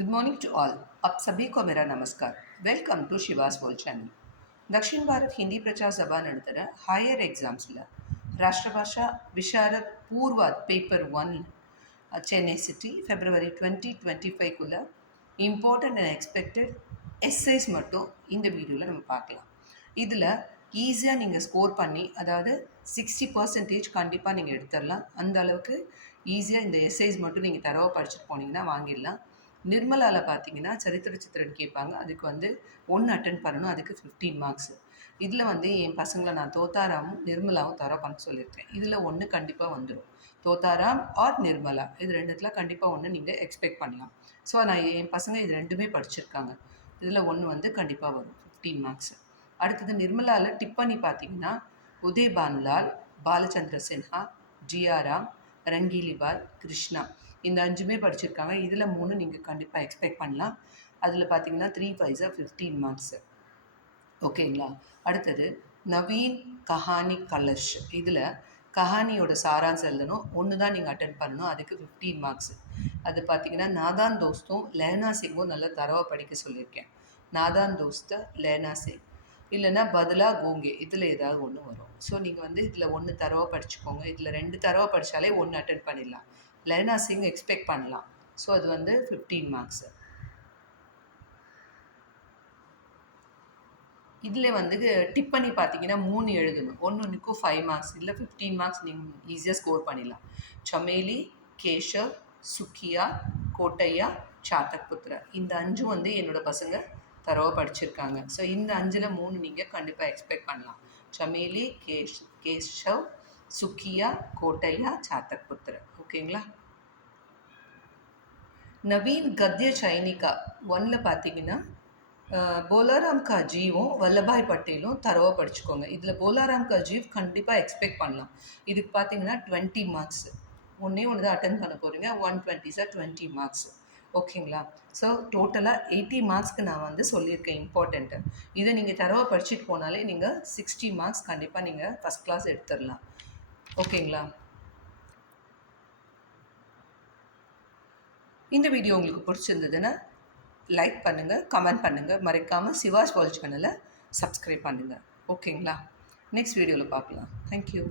Good morning to all. आप सभी को मेरा नमस्कार। Welcome to Shiva's world channel. दक्षिण भारत हिंदी प्रचार सभा नडतर हायर एग्जाम्स राष्ट्रभाषा विशारद पूर्व पेपर 1 चेन्नई सिटी फेब्रवरी 2025 कुछ इम्पोर्टेंट एंड एक्सपेक्टेड एस्सेस मट्टुम இந்த வீடியோவில் நம்ம பார்க்கலாம். இதில் ஈஸியாக நீங்கள் ஸ்கோர் பண்ணி, அதாவது 60% கண்டிப்பாக நீங்கள் எடுத்துடலாம். அந்த அளவுக்கு ஈஸியாக இந்த எஸ்ஐஸ் மட்டும் நீங்கள் தரவாக படிச்சுட்டு போனீங்கன்னா வாங்கிடலாம். நிர்மலாவில் பார்த்தீங்கன்னா சரித்திர சித்திரன் கேட்பாங்க. அதுக்கு வந்து 1 அட்டன் பண்ணணும். அதுக்கு 15 மார்க்ஸ். இதில் வந்து என் பசங்களை நான் தோத்தாராமும் நிர்மலாவும் தர பண்ண சொல்லியிருக்கேன். இதில் ஒன்று கண்டிப்பாக வந்துடும். தோத்தாராம் ஆர் நிர்மலா இது ரெண்டுத்தில் கண்டிப்பாக ஒன்று நீங்கள் எக்ஸ்பெக்ட் பண்ணலாம். ஸோ நான் என் பசங்க இது ரெண்டுமே படிச்சிருக்காங்க. இதில் ஒன்று வந்து கண்டிப்பாக வரும் 15 மார்க்ஸ். அடுத்தது நிர்மலாவில் டிப் பண்ணி பார்த்தீங்கன்னா உதய் பான்லால், பாலச்சந்திர சின்ஹா, ஜிஆராம், ரங்கீலிபாய், கிருஷ்ணா இந்த 5மே படிச்சிருக்காங்க. இதில் 3 நீங்கள் கண்டிப்பாக எக்ஸ்பெக்ட் பண்ணலாம். அதில் பார்த்தீங்கன்னா 3 5 15 மார்க்ஸு. ஓகேங்களா? அடுத்தது நவீன் கஹானி கலஷ். இதில் கஹானியோட சாராம்சம் எழுதணும். ஒன்று தான் நீங்கள் அட்டன் பண்ணணும். அதுக்கு 15 மார்க்ஸு. அது பார்த்தீங்கன்னா நாதான் தோஸ்தும் லேனா சிங்கும் நல்லா தரவாக படிக்க சொல்லியிருக்கேன். நாதான் தோஸ்து, லேனா சிங் இல்லைன்னா பதிலாக கோங்கே இதில் ஏதாவது ஒன்று வரும். ஸோ நீங்கள் வந்து இதில் 1 தரவாக படிச்சுக்கோங்க. இதில் 2 தரவாக படித்தாலே 1 அட்டன் பண்ணிடலாம். லேனா சிங் எக்ஸ்பெக்ட் பண்ணலாம். ஸோ அது வந்து 15 மார்க்ஸு. இதில் வந்து டிப் பண்ணி பார்த்தீங்கன்னா 3 எழுதணும். ஒன்றுக்கும் 5 மார்க்ஸ் இல்லை 15 மார்க்ஸ் நீங்கள் ஈஸியாக ஸ்கோர் பண்ணிடலாம். சமேலி, கேஷவ், சுக்கியா, கோட்டையா, சாத்தக் புத்ரா இந்த 5ம் வந்து என்னோடய பசங்க தரவாக படிச்சிருக்காங்க. ஸோ இந்த 5ல் 3 நீங்கள் கண்டிப்பாக எக்ஸ்பெக்ட் பண்ணலாம். சமேலி, கேஷவ், சுக்கியா, கோட்டையா, சாத்தக் புத்ரா. ஓகேங்களா? நவீன் கத்ய சைனிகா 1ல் பார்த்தீங்கன்னா போலாராம் கா ஜீவும் வல்லபாய் பட்டேலும் தரவாக படிச்சுக்கோங்க. இதில் போலாராம் கா ஜீவ் கண்டிப்பாக எக்ஸ்பெக்ட் பண்ணலாம். இதுக்கு பார்த்தீங்கன்னா 20 மார்க்ஸ். ஒன்று தான் அட்டன் பண்ண போகிறீங்க. 120 சார் 20 மார்க்ஸ். ஓகேங்களா? ஸோ டோட்டலாக 80 மார்க்ஸ்க்கு நான் வந்து சொல்லியிருக்கேன் இம்பார்ட்டண்ட்டு. இதை நீங்கள் தரவாக படிச்சுட்டு போனாலே நீங்கள் 60 மார்க்ஸ் கண்டிப்பாக நீங்கள் ஃபஸ்ட் கிளாஸ் எடுத்துடலாம். ஓகேங்களா? இந்த வீடியோ உங்களுக்கு பிடிச்சிருந்ததுன்னா லைக் பண்ணுங்கள், கமெண்ட் பண்ணுங்கள். மறக்காமல் சிவாஸ் வேர்ல்ட் சேனலை சப்ஸ்கிரைப் பண்ணுங்கள். ஓகேங்களா? நெக்ஸ்ட் வீடியோவில் பார்க்கலாம். தேங்க்யூ.